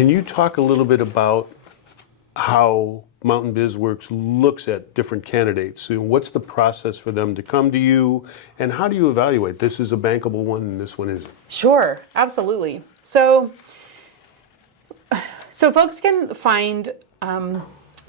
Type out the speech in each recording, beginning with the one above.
Can you talk a little bit about how Mountain BizWorks looks at different candidates? So what's the process for them to come to you, and how do you evaluate this is a bankable one and this one isn't? Sure, absolutely. So folks can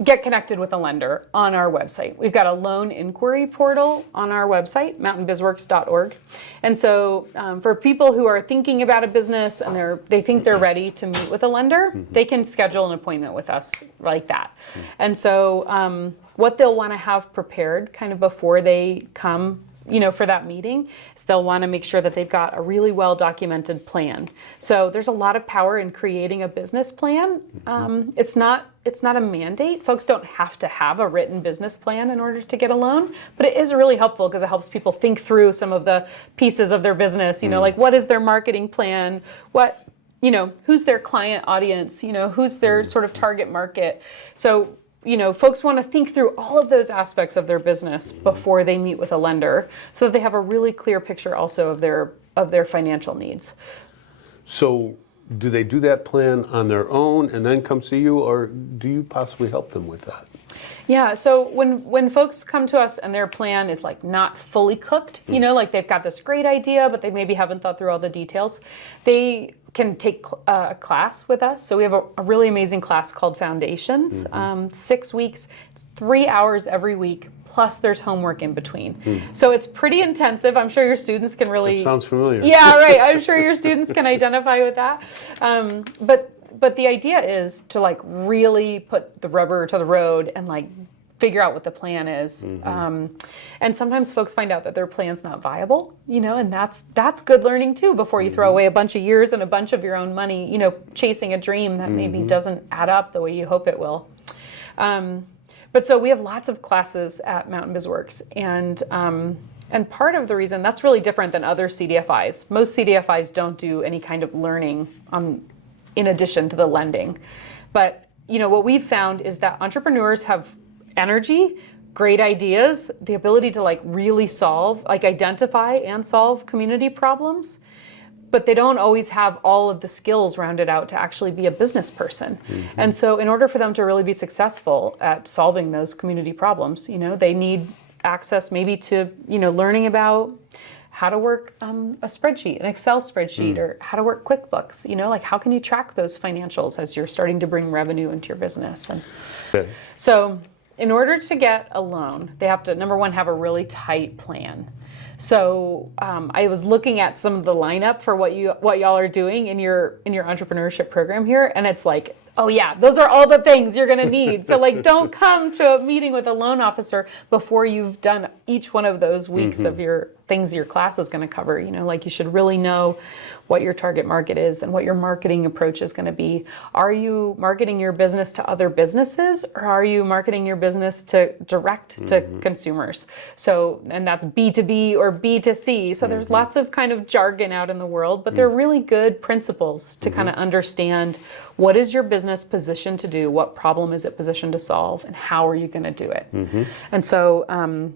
get connected with a lender on our website. We've got a loan inquiry portal on our website, mountainbizworks.org. And so for people who are thinking about a business and they think they're ready to meet with a lender, they can schedule an appointment with us like that. And so what they'll want to have prepared kind of before they come for that meeting, is they'll want to make sure that they've got a really well documented plan. So there's a lot of power in creating a business plan. It's not a mandate. Folks don't have to have a written business plan in order to get a loan, but it is really helpful because it helps people think through some of the pieces of their business, like what is their marketing plan, who's their client audience, who's their sort of target market. So folks want to think through all of those aspects of their business before they meet with a lender, so that they have a really clear picture also of their financial needs. So do they do that plan on their own and then come see you, or do you possibly help them with that? Yeah, so when folks come to us and their plan is like not fully cooked, like they've got this great idea, but they maybe haven't thought through all the details, they can take a class with us. So we have a really amazing class called Foundations, 6 weeks, it's 3 hours every week, plus there's homework in between. So it's pretty intensive. I'm sure your students can really... That sounds familiar. Yeah, right. I'm sure your students can identify with that. But the idea is to like really put the rubber to the road and like figure out what the plan is. And sometimes folks find out that their plan's not viable, and that's good learning too, before you throw away a bunch of years and a bunch of your own money, chasing a dream that maybe doesn't add up the way you hope it will. But so we have lots of classes at Mountain BizWorks, and part of the reason that's really different than other CDFIs. Most CDFIs don't do any kind of learning in addition to the lending. But what we've found is that entrepreneurs have energy, great ideas, the ability to like really identify and solve community problems, but they don't always have all of the skills rounded out to actually be a business person. And so in order for them to really be successful at solving those community problems, they need access maybe to, learning about how to work a spreadsheet, an Excel spreadsheet, or how to work QuickBooks, like how can you track those financials as you're starting to bring revenue into your business. And so in order to get a loan, they have to, number one, have a really tight plan. So I was looking at some of the lineup for what y'all are doing in your entrepreneurship program here, and it's like, oh yeah, those are all the things you're gonna need. So like, don't come to a meeting with a loan officer before you've done each one of those weeks of your things your class is gonna cover. Like you should really know what your target market is and what your marketing approach is gonna be. Are you marketing your business to other businesses, or are you marketing your business to direct to consumers? So, and that's B2B or B2C. So there's lots of kind of jargon out in the world, but they're really good principles to kind of understand what is your business positioned to do, what problem is it positioned to solve, and how are you gonna do it? And so,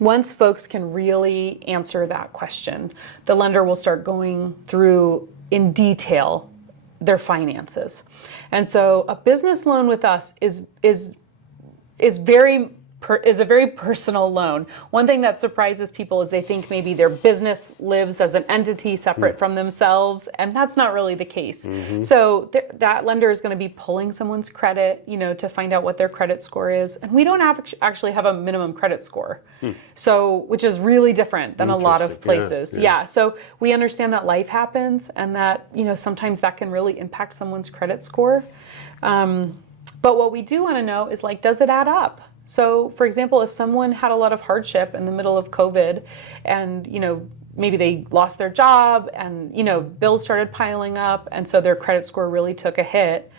once folks can really answer that question, the lender will start going through in detail their finances. And so a business loan with us is a very personal loan. One thing that surprises people is they think maybe their business lives as an entity separate from themselves, and that's not really the case. So that lender is going to be pulling someone's credit, to find out what their credit score is. And we don't actually have a minimum credit score, so which is really different than a lot of places. Yeah. So we understand that life happens, and that sometimes that can really impact someone's credit score. But what we do want to know is like, does it add up? So, for example, if someone had a lot of hardship in the middle of COVID and, maybe they lost their job and, bills started piling up, and so their credit score really took a hit,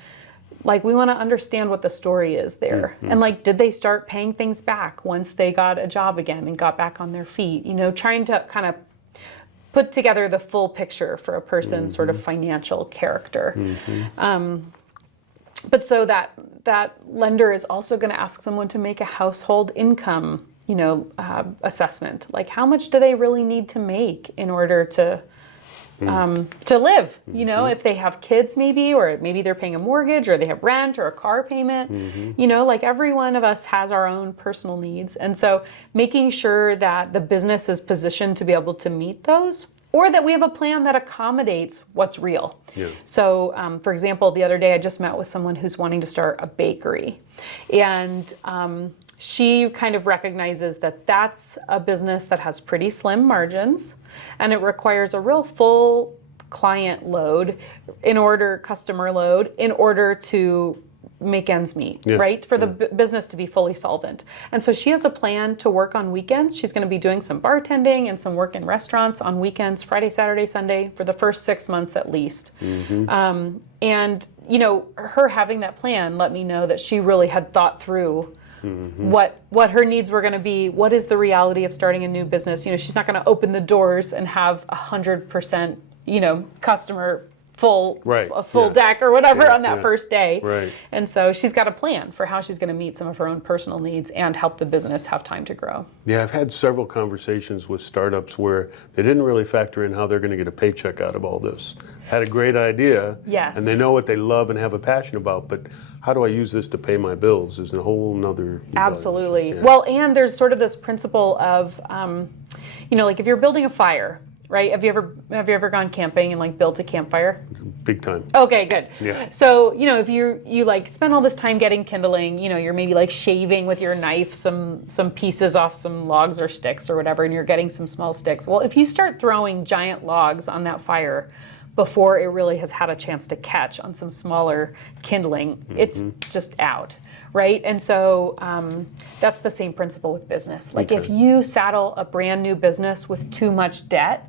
like we want to understand what the story is there. And like, did they start paying things back once they got a job again and got back on their feet? Trying to kind of put together the full picture for a person's sort of financial character. But so that lender is also going to ask someone to make a household income, assessment. Like, how much do they really need to make in order to to live. You know, if they have kids maybe, or maybe they're paying a mortgage or they have rent or a car payment, you know, like every one of us has our own personal needs. And so making sure that the business is positioned to be able to meet those, or that we have a plan that accommodates what's real. Yeah. So, for example, the other day I just met with someone who's wanting to start a bakery. And she kind of recognizes that that's a business that has pretty slim margins, and it requires a real full client load customer load, in order to make ends meet, right? For the business to be fully solvent. And so she has a plan to work on weekends. She's going to be doing some bartending and some work in restaurants on weekends, Friday, Saturday, Sunday, for the first 6 months at least. And, you know, her having that plan let me know that she really had thought through what her needs were going to be. What is the reality of starting a new business? You know, she's not going to open the doors and have 100%, you know, customer a full deck or whatever on that first day. Right. And so she's got a plan for how she's going to meet some of her own personal needs and help the business have time to grow. Yeah, I've had several conversations with startups where they didn't really factor in how they're going to get a paycheck out of all this. Had a great idea, Yes. and they know what they love and have a passion about, but how do I use this to pay my bills is a whole nother evaluation. Absolutely. Yeah. Well, and there's sort of this principle of, you know, like if you're building a fire, right? Have you ever gone camping and like built a campfire? Big time. Okay, good. Yeah. So, you know, if you like spend all this time getting kindling, you know, you're maybe like shaving with your knife some pieces off some logs or sticks or whatever, and you're getting some small sticks. Well, if you start throwing giant logs on that fire before it really has had a chance to catch on some smaller kindling, it's just out. Right? And so that's the same principle with business. Like if you saddle a brand new business with too much debt,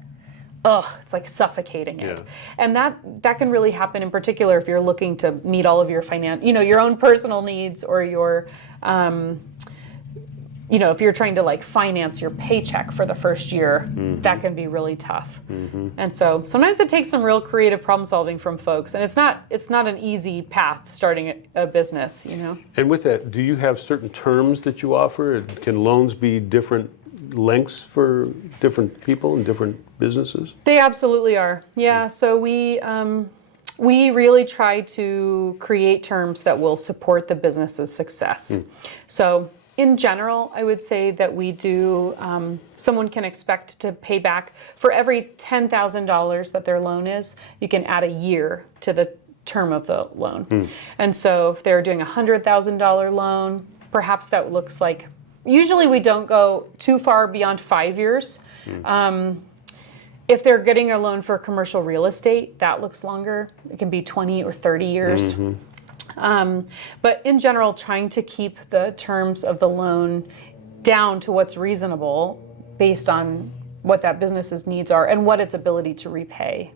it's like suffocating it. Yeah. And that can really happen in particular if you're looking to meet all of your your own personal needs, or your, you know, if you're trying to like finance your paycheck for the first year, that can be really tough. And so sometimes it takes some real creative problem solving from folks, and it's not an easy path starting a business, you know. And with that, do you have certain terms that you offer? Can loans be different lengths for different people and different businesses? They absolutely are. Yeah. So we really try to create terms that will support the business's success. So in general, I would say that we do, someone can expect to pay back for every $10,000 that their loan is, you can add a year to the term of the loan. And so if they're doing a $100,000 loan, perhaps that looks like, usually we don't go too far beyond 5 years. If they're getting a loan for commercial real estate, that looks longer. It can be 20 or 30 years. But in general, trying to keep the terms of the loan down to what's reasonable based on what that business's needs are and what its ability to repay.